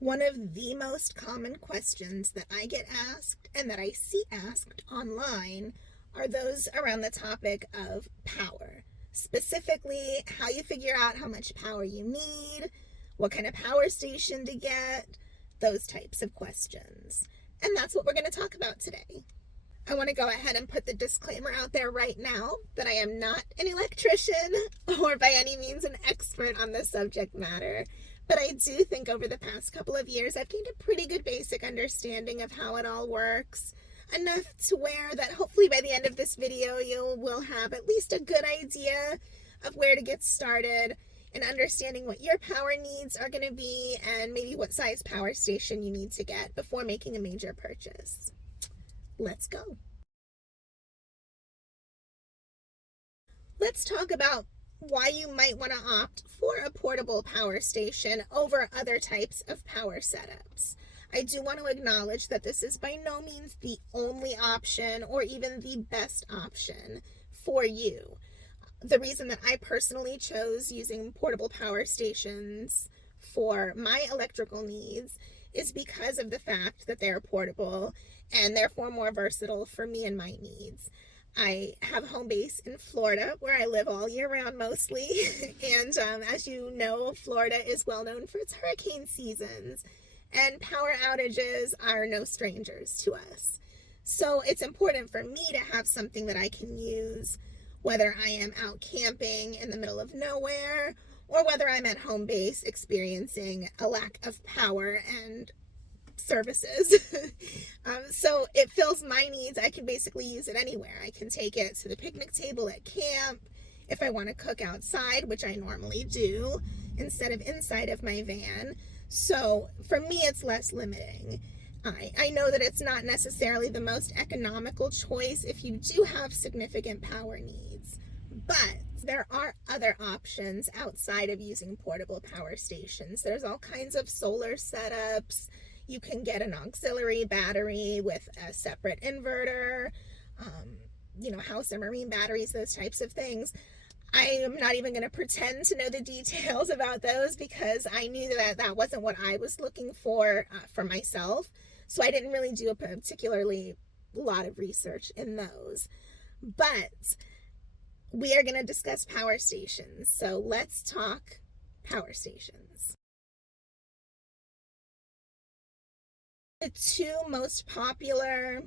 One of the most common questions that I get asked and that I see asked online are those around the topic of power. Specifically, how you figure out how much power you need, what kind of power station to get, those types of questions. And that's what we're going to talk about today. I want to go ahead and put the disclaimer out there right now that I am not an electrician or by any means an expert on the subject matter. But I do think over the past couple of years, I've gained a pretty good basic understanding of how it all works. Enough to where that hopefully by the end of this video, you will have at least a good idea of where to get started and understanding what your power needs are going to be and maybe what size power station you need to get before making a major purchase. Let's go. Let's talk about why you might want to opt for a portable power station over other types of power setups. I do want to acknowledge that this is by no means the only option or even the best option for you. The reason that I personally chose using portable power stations for my electrical needs is because of the fact that they're portable and therefore more versatile for me and my needs. I have a home base in Florida where I live all year round mostly. And as you know, Florida is well known for its hurricane seasons, and power outages are no strangers to us. So it's important for me to have something that I can use, whether I am out camping in the middle of nowhere or whether I'm at home base experiencing a lack of power and services. So it fills my needs. I can basically use it anywhere. I can take it to the picnic table at camp if I want to cook outside, which I normally do instead of inside of my van. So for me, it's less limiting. I know that it's not necessarily the most economical choice if you do have significant power needs, but there are other options outside of using portable power stations. There's all kinds of solar setups. You can get an auxiliary battery with a separate inverter, house or marine batteries, those types of things. I am not even going to pretend to know the details about those because I knew that that wasn't what I was looking for myself. So I didn't really do a particularly lot of research in those. But we are going to discuss power stations. So let's talk power stations. The two most popular,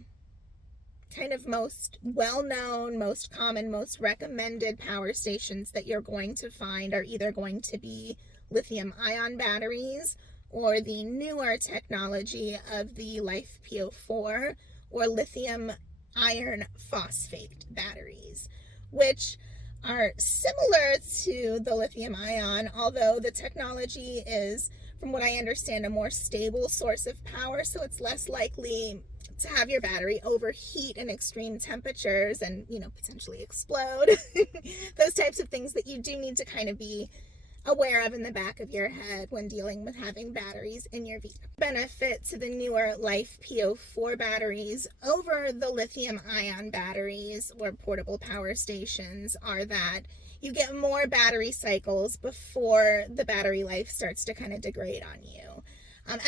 kind of most well-known, most common, most recommended power stations that you're going to find are either going to be lithium-ion batteries or the newer technology of the Life PO4 or lithium iron phosphate batteries, which are similar to the lithium ion, although the technology is, from what I understand, a more stable source of power, so it's less likely to have your battery overheat in extreme temperatures and, potentially explode. Those types of things that you do need to kind of be aware of in the back of your head when dealing with having batteries in your vehicle. Benefit to the newer Life PO4 batteries over the lithium ion batteries or portable power stations are that you get more battery cycles before the battery life starts to kind of degrade on you.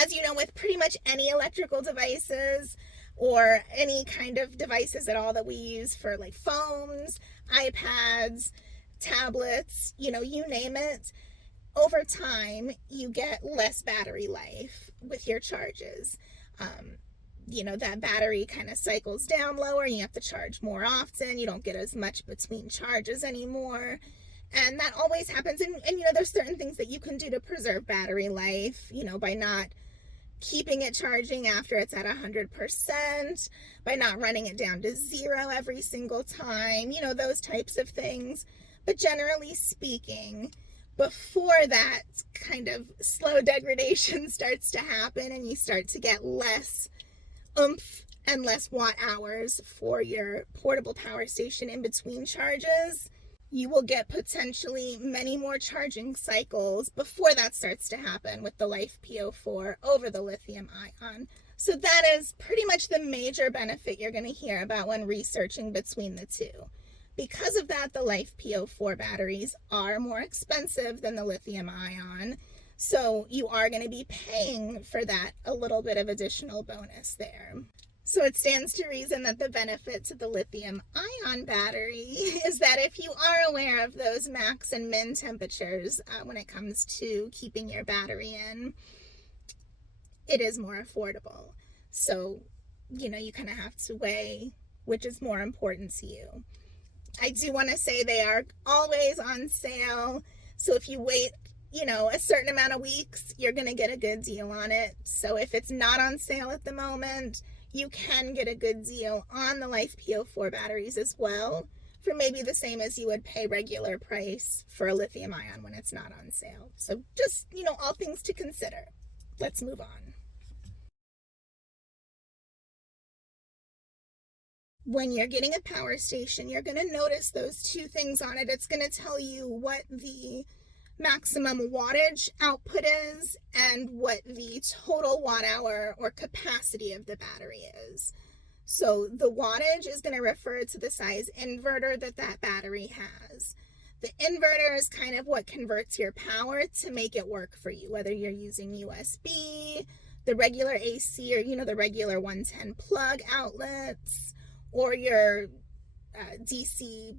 As you know, with pretty much any electrical devices or any kind of devices at all that we use for like phones, iPads, tablets, you name it, over time you get less battery life with your charges. That battery kind of cycles down lower and you have to charge more often. You don't get as much between charges anymore. And that always happens. And there's certain things that you can do to preserve battery life, by not keeping it charging after it's at 100%, by not running it down to 0 every single time, those types of things. But generally speaking, before that kind of slow degradation starts to happen and you start to get less oomph and less watt hours for your portable power station in between charges, you will get potentially many more charging cycles before that starts to happen with the Life PO4 over the lithium ion. So that is pretty much the major benefit you're going to hear about when researching between the two. Because of that, the Life PO4 batteries are more expensive than the lithium ion. So you are going to be paying for that a little bit of additional bonus there. So it stands to reason that the benefits of the lithium ion battery is that if you are aware of those max and min temperatures when it comes to keeping your battery in, it is more affordable. So, you know, you kind of have to weigh which is more important to you. I do want to say they are always on sale. So if you wait, you know, a certain amount of weeks, you're going to get a good deal on it. So if it's not on sale at the moment, you can get a good deal on the Life PO4 batteries as well, for maybe the same as you would pay regular price for a lithium ion when it's not on sale. So just, you know, all things to consider. Let's move on. When you're getting a power station, you're going to notice those two things on it. It's going to tell you what the maximum wattage output is and what the total watt hour or capacity of the battery is. So the wattage is going to refer to the size inverter that battery has. The inverter is kind of what converts your power to make it work for you, whether you're using USB, the regular AC, or, you know, the regular 110 plug outlets, or your DC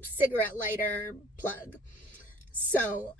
cigarette lighter plug. So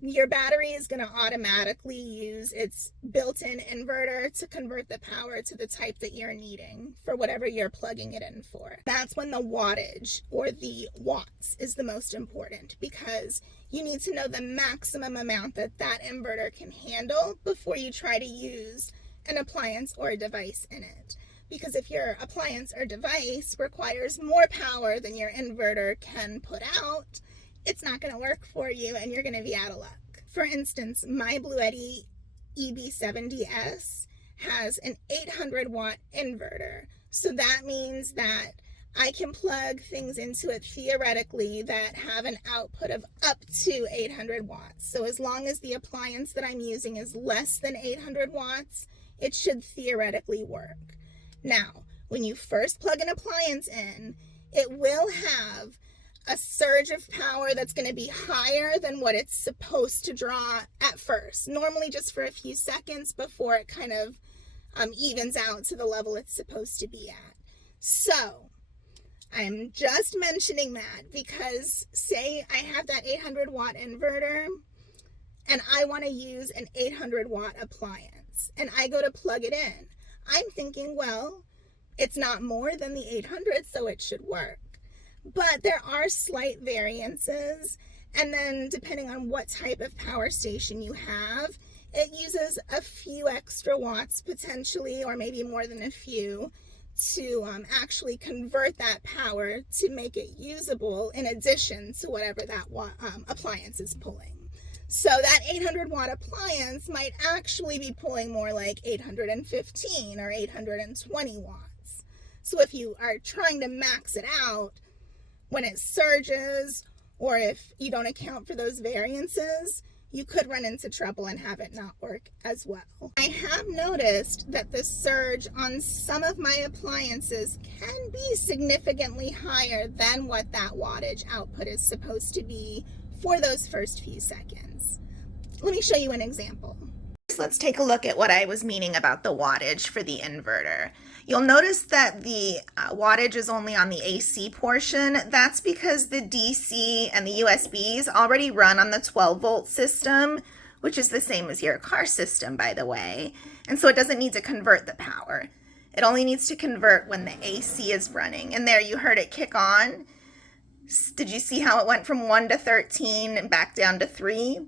your battery is going to automatically use its built-in inverter to convert the power to the type that you're needing for whatever you're plugging it in for. That's when the wattage or the watts is the most important, because you need to know the maximum amount that inverter can handle before you try to use an appliance or a device in it. Because if your appliance or device requires more power than your inverter can put out, it's not going to work for you and you're going to be out of luck. For instance, my Bluetti EB70S has an 800 watt inverter. So that means that I can plug things into it theoretically that have an output of up to 800 watts. So as long as the appliance that I'm using is less than 800 watts, it should theoretically work. Now, when you first plug an appliance in, it will have a surge of power that's going to be higher than what it's supposed to draw at first, normally just for a few seconds before it kind of evens out to the level it's supposed to be at. So I'm just mentioning that because say I have that 800 watt inverter and I want to use an 800 watt appliance and I go to plug it in. I'm thinking, well, it's not more than the 800, so it should work. But there are slight variances, and then depending on what type of power station you have, it uses a few extra watts potentially, or maybe more than a few, to actually convert that power to make it usable in addition to whatever that appliance is pulling. So that 800 watt appliance might actually be pulling more like 815 or 820 watts. So if you are trying to max it out when it surges, or if you don't account for those variances, you could run into trouble and have it not work as well. I have noticed that the surge on some of my appliances can be significantly higher than what that wattage output is supposed to be for those first few seconds. Let me show you an example. Let's take a look at what I was meaning about the wattage for the inverter. You'll notice that the wattage is only on the AC portion. That's because the DC and the USBs already run on the 12 volt system, which is the same as your car system, by the way. And so it doesn't need to convert the power. It only needs to convert when the AC is running. And there you heard it kick on. Did you see how it went from 1 to 13 and back down to 3?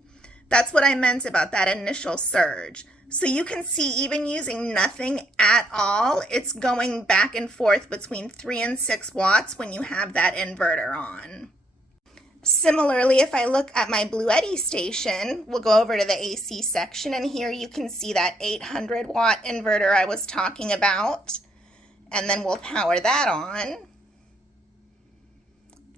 That's what I meant about that initial surge. So you can see even using nothing at all, it's going back and forth between 3 and 6 watts when you have that inverter on. Similarly, if I look at my Bluetti station, we'll go over to the AC section, and here you can see that 800 watt inverter I was talking about, and then we'll power that on.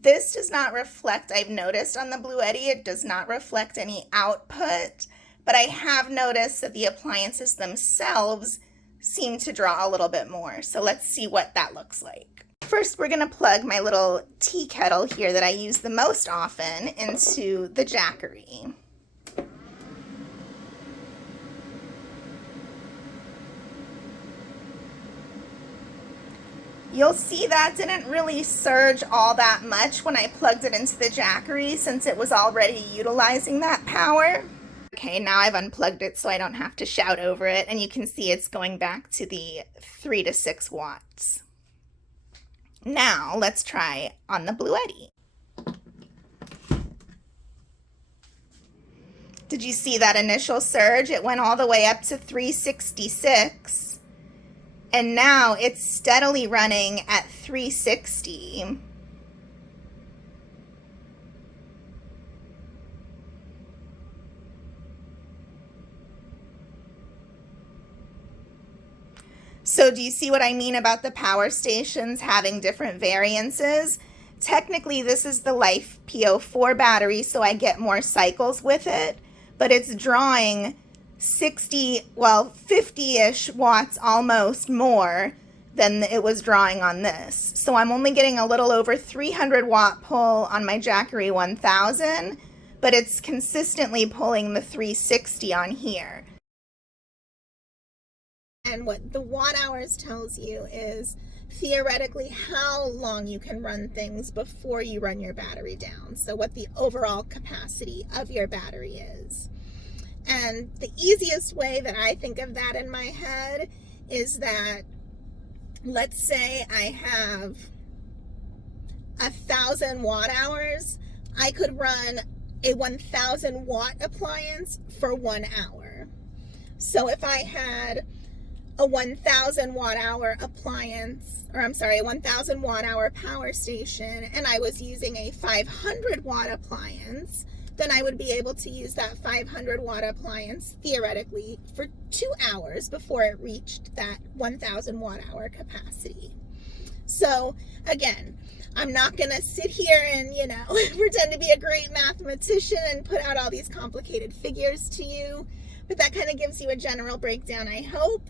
This does not reflect, I've noticed on the Bluetti, it does not reflect any output, but I have noticed that the appliances themselves seem to draw a little bit more. So let's see what that looks like. First, we're going to plug my little tea kettle here that I use the most often into the Jackery. You'll see that didn't really surge all that much when I plugged it into the Jackery, since it was already utilizing that power. Okay, now I've unplugged it so I don't have to shout over it, and you can see it's going back to the 3 to 6 watts. Now let's try on the Bluetti. Did you see that initial surge? It went all the way up to 366, and now it's steadily running at 360. So do you see what I mean about the power stations having different variances? Technically, this is the Life PO4 battery, so I get more cycles with it, but it's drawing 50-ish watts almost more than it was drawing on this. So I'm only getting a little over 300 watt pull on my Jackery 1000, but it's consistently pulling the 360 on here. And what the watt hours tells you is theoretically how long you can run things before you run your battery down. So what the overall capacity of your battery is. And the easiest way that I think of that in my head is that, let's say I have 1,000 watt hours. I could run a 1,000 watt appliance for 1 hour. So if I had a 1,000 watt hour appliance, or I'm sorry, a 1,000 watt hour power station, and I was using a 500 watt appliance, then I would be able to use that 500 watt appliance theoretically for 2 hours before it reached that 1,000 watt hour capacity. So again, I'm not going to sit here and, pretend to be a great mathematician and put out all these complicated figures to you, but that kind of gives you a general breakdown, I hope,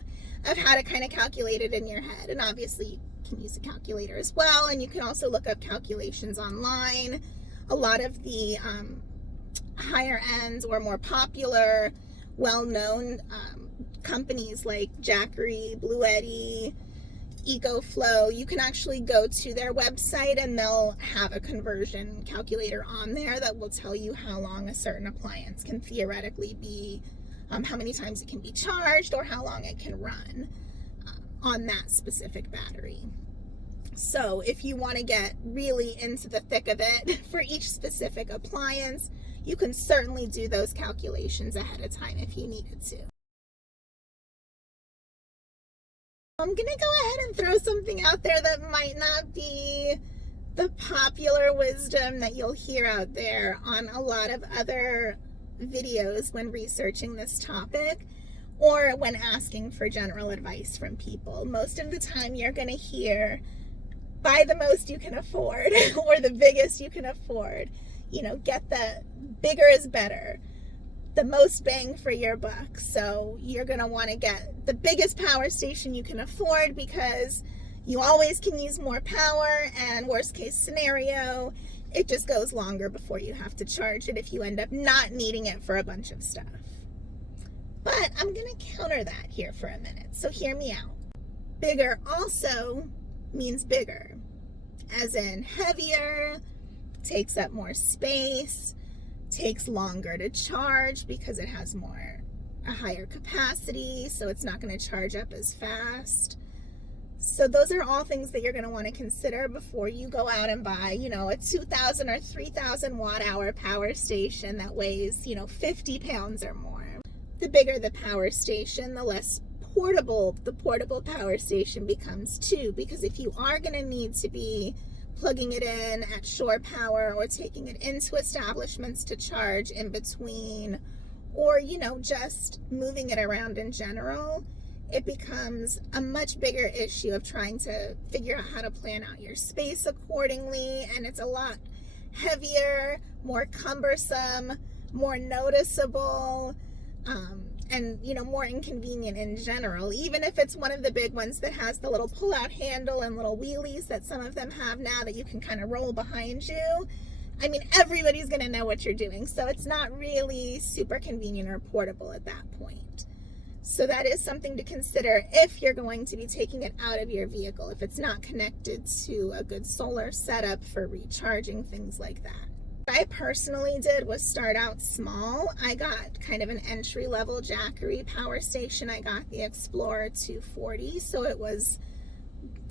of how to kind of calculate it in your head. And obviously you can use a calculator as well, and you can also look up calculations online. A lot of the higher ends or more popular, well-known companies like Jackery, Bluetti, EcoFlow, you can actually go to their website and they'll have a conversion calculator on there that will tell you how long a certain appliance can theoretically be, how many times it can be charged, or how long it can run on that specific battery. So if you want to get really into the thick of it for each specific appliance, you can certainly do those calculations ahead of time if you needed to. I'm going to go ahead and throw something out there that might not be the popular wisdom that you'll hear out there on a lot of other videos when researching this topic or when asking for general advice from people. Most of the time you're going to hear, buy the most you can afford or the biggest you can afford. Get the bigger is better, the most bang for your buck. So you're going to want to get the biggest power station you can afford because you always can use more power, and worst case scenario, it just goes longer before you have to charge it if you end up not needing it for a bunch of stuff. But I'm going to counter that here for a minute, so hear me out. Bigger also means bigger, as in heavier, takes up more space, takes longer to charge because it has a higher capacity, so it's not going to charge up as fast. So those are all things that you're going to want to consider before you go out and buy, a 2,000 or 3,000 watt hour power station that weighs, 50 pounds or more. The bigger the power station, the less portable the portable power station becomes too, because if you are going to need to be plugging it in at shore power or taking it into establishments to charge in between, or, just moving it around in general, it becomes a much bigger issue of trying to figure out how to plan out your space accordingly. And it's a lot heavier, more cumbersome, more noticeable, and, more inconvenient in general. Even if it's one of the big ones that has the little pull-out handle and little wheelies that some of them have now that you can kind of roll behind you. I mean, everybody's going to know what you're doing. So it's not really super convenient or portable at that point. So that is something to consider if you're going to be taking it out of your vehicle, if it's not connected to a good solar setup for recharging, things like that. What I personally did was start out small. I got kind of an entry-level Jackery power station. I got the Explorer 240, so it was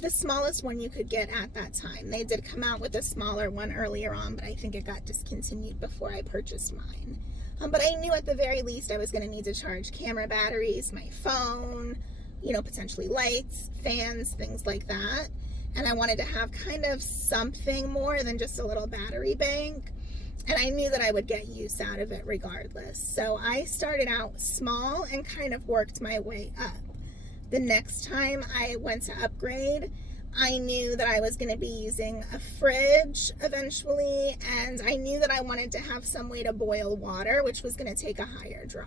the smallest one you could get at that time. They did come out with a smaller one earlier on, but I think it got discontinued before I purchased mine. But I knew at the very least I was going to need to charge camera batteries, my phone, you know, potentially lights, fans, things like that. And I wanted to have kind of something more than just a little battery bank. And I knew that I would get use out of it regardless. So I started out small and kind of worked my way up. The next time I went to upgrade, I knew that I was going to be using a fridge eventually, and I knew that I wanted to have some way to boil water, which was going to take a higher draw.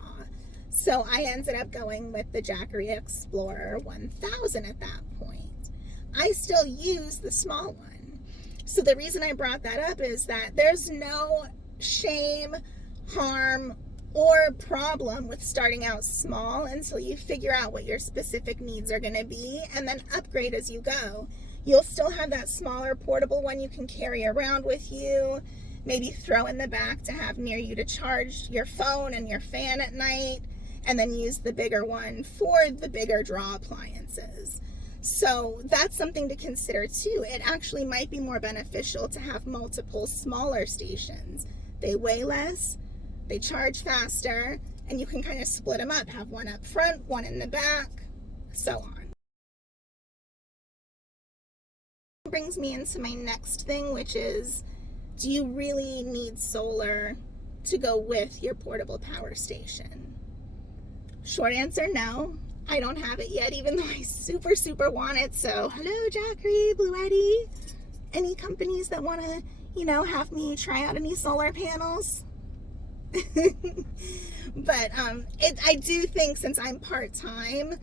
So I ended up going with the Jackery Explorer 1000 at that point. I still use the small one. So the reason I brought that up is that there's no shame, harm, or problem with starting out small until you figure out what your specific needs are going to be and then upgrade as you go. You'll still have that smaller portable one you can carry around with you, maybe throw in the back to have near you to charge your phone and your fan at night, and then use the bigger one for the bigger draw appliances. So that's something to consider too. It actually might be more beneficial to have multiple smaller stations. They weigh less, they charge faster, and you can kind of split them up. Have one up front, one in the back, so on. Brings me into my next thing, which is, do you really need solar to go with your portable power station? Short answer, no. I don't have it yet, even though I super want it. So hello, Jackery, Bluetti, any companies that want to, you know, have me try out any solar panels? But I do think, since I'm part-time,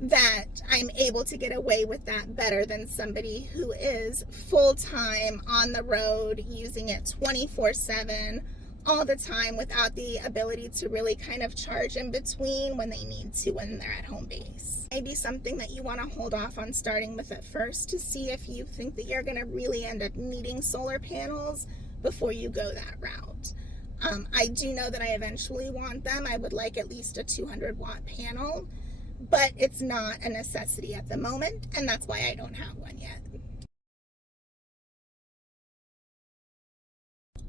that I'm able to get away with that better than somebody who is full-time on the road using it 24/7 all the time without the ability to really kind of charge in between when they need to when they're at home base. Maybe something that you want to hold off on starting with at first to see if you think that you're going to really end up needing solar panels before you go that route. I do know that I eventually want them. I would like at least a 200-watt panel, but it's not a necessity at the moment, and that's why I don't have one yet.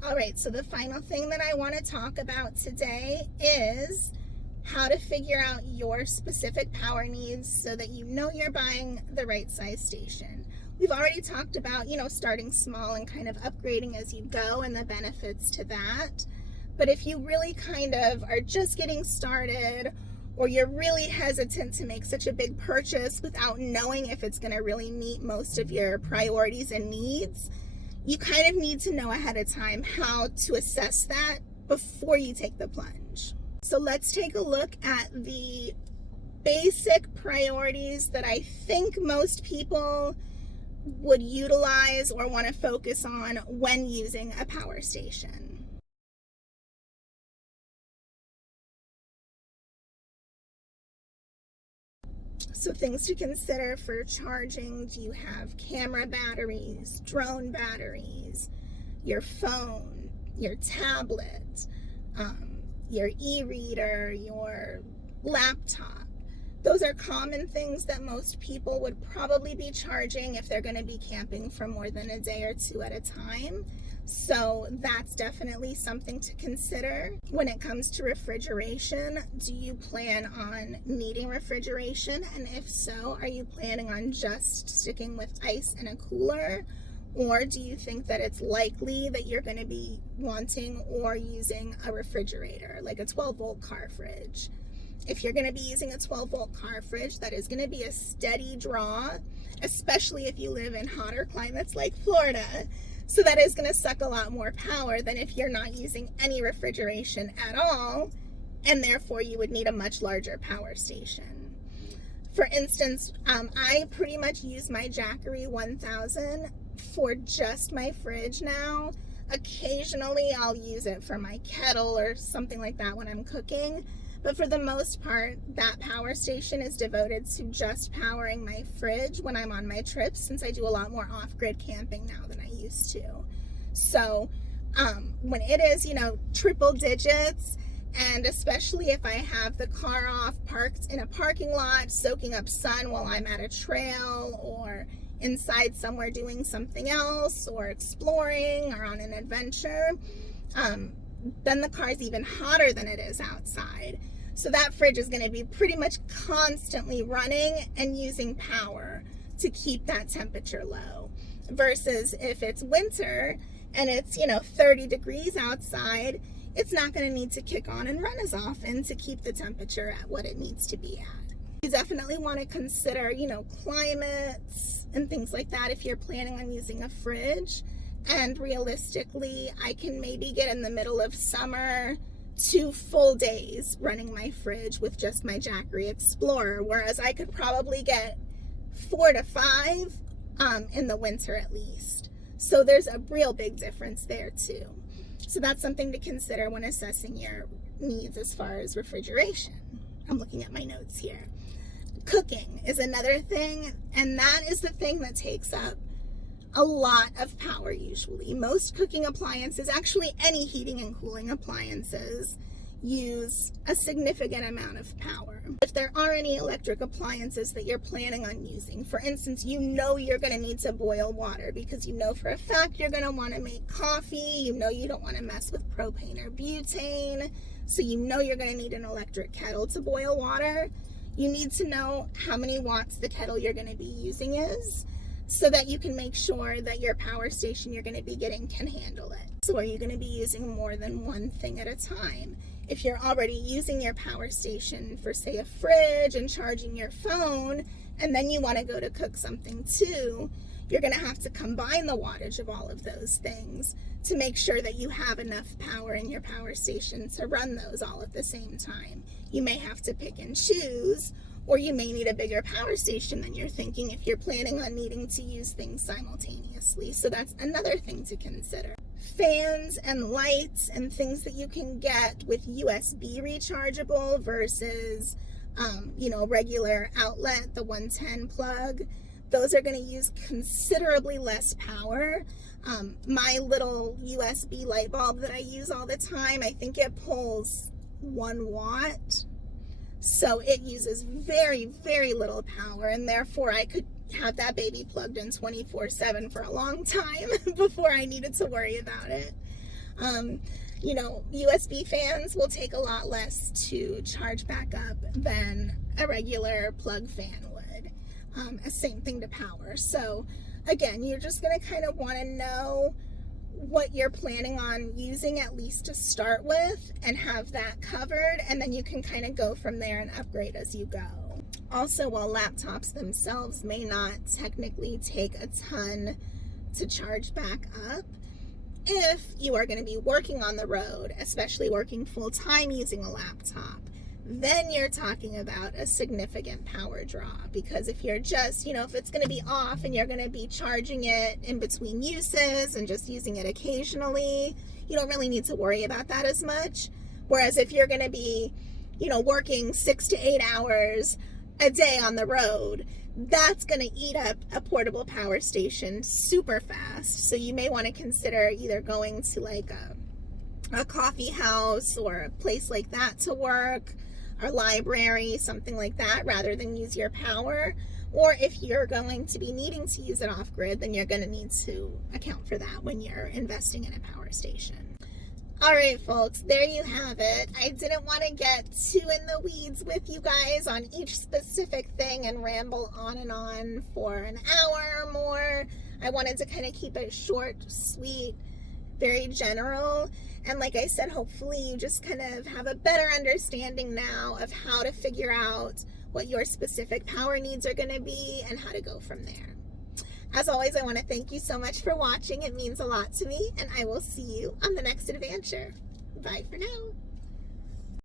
All right, so the final thing that I want to talk about today is how to figure out your specific power needs so that you know you're buying the right size station. We've already talked about, you know, starting small and kind of upgrading as you go and the benefits to that. But if you really kind of are just getting started, or you're really hesitant to make such a big purchase without knowing if it's going to really meet most of your priorities and needs, you kind of need to know ahead of time how to assess that before you take the plunge. So let's take a look at the basic priorities that I think most people would utilize or want to focus on when using a power station. So things to consider for charging: do you have camera batteries, drone batteries, your phone, your tablet, your e-reader, your laptop? Those are common things that most people would probably be charging if they're going to be camping for more than a day or two at a time. So that's definitely something to consider. When it comes to refrigeration, do you plan on needing refrigeration? And if so, are you planning on just sticking with ice and a cooler? Or do you think that it's likely that you're going to be wanting or using a refrigerator, like a 12-volt car fridge? If you're going to be using a 12-volt car fridge, that is going to be a steady draw, especially if you live in hotter climates like Florida. So that is going to suck a lot more power than if you're not using any refrigeration at all, and therefore you would need a much larger power station. For instance, I pretty much use my Jackery 1000 for just my fridge now. Occasionally I'll use it for my kettle or something like that when I'm cooking, But for the most part, that power station is devoted to just powering my fridge when I'm on my trips, since I do a lot more off-grid camping now than I used to. So when it is, triple digits, and especially if I have the car off, parked in a parking lot, soaking up sun while I'm at a trail or inside somewhere doing something else or exploring or on an adventure, then the car's even hotter than it is outside. So that fridge is going to be pretty much constantly running and using power to keep that temperature low. Versus if it's winter and it's, 30 degrees outside, it's not going to need to kick on and run as often to keep the temperature at what it needs to be at. You definitely want to consider, climates and things like that if you're planning on using a fridge. And realistically, I can maybe get in the middle of summer 2 full days running my fridge with just my Jackery Explorer, whereas I could probably get 4 to 5 in the winter at least. So there's a real big difference there too. So that's something to consider when assessing your needs as far as refrigeration. I'm looking at my notes here. Cooking is another thing, and that is the thing that takes up a lot of power usually. Most cooking appliances, actually any heating and cooling appliances, use a significant amount of power. If there are any electric appliances that you're planning on using, for instance, you're going to need to boil water because for a fact you're going to want to make coffee, you don't want to mess with propane or butane, so you're going to need an electric kettle to boil water. You need to know how many watts the kettle you're going to be using is, so that you can make sure that your power station you're going to be getting can handle it. So are you going to be using more than one thing at a time? If you're already using your power station for, say, a fridge and charging your phone, and then you want to go to cook something too, you're going to have to combine the wattage of all of those things to make sure that you have enough power in your power station to run those all at the same time. You may have to pick and choose, or you may need a bigger power station than you're thinking if you're planning on needing to use things simultaneously. So that's another thing to consider. Fans and lights and things that you can get with USB rechargeable versus, regular outlet, the 110 plug. Those are going to use considerably less power. My little USB light bulb that I use all the time, I think it pulls 1 watt. So it uses very, very little power, and therefore I could have that baby plugged in 24/7 for a long time before I needed to worry about it. USB fans will take a lot less to charge back up than a regular plug fan would. Same thing to power. So again, you're just going to kind of want to know what you're planning on using, at least to start with, and have that covered, and then you can kind of go from there and upgrade as you go. Also, while laptops themselves may not technically take a ton to charge back up, if you are going to be working on the road, especially working full-time using a laptop, then you're talking about a significant power draw. Because if you're just, if it's going to be off and you're going to be charging it in between uses and just using it occasionally, you don't really need to worry about that as much. Whereas if you're going to be, working 6 to 8 hours a day on the road, that's going to eat up a portable power station super fast. So you may want to consider either going to like a coffee house or a place like that to work, or library, something like that, rather than use your power. Or if you're going to be needing to use it off-grid, then you're going to need to account for that when you're investing in a power station. All right, folks, there you have it. I didn't want to get too in the weeds with you guys on each specific thing and ramble on and on for an hour or more. I wanted to kind of keep it short, sweet, very general. And like I said, hopefully you just kind of have a better understanding now of how to figure out what your specific power needs are going to be and how to go from there. As always, I want to thank you so much for watching. It means a lot to me, and I will see you on the next adventure. Bye for now.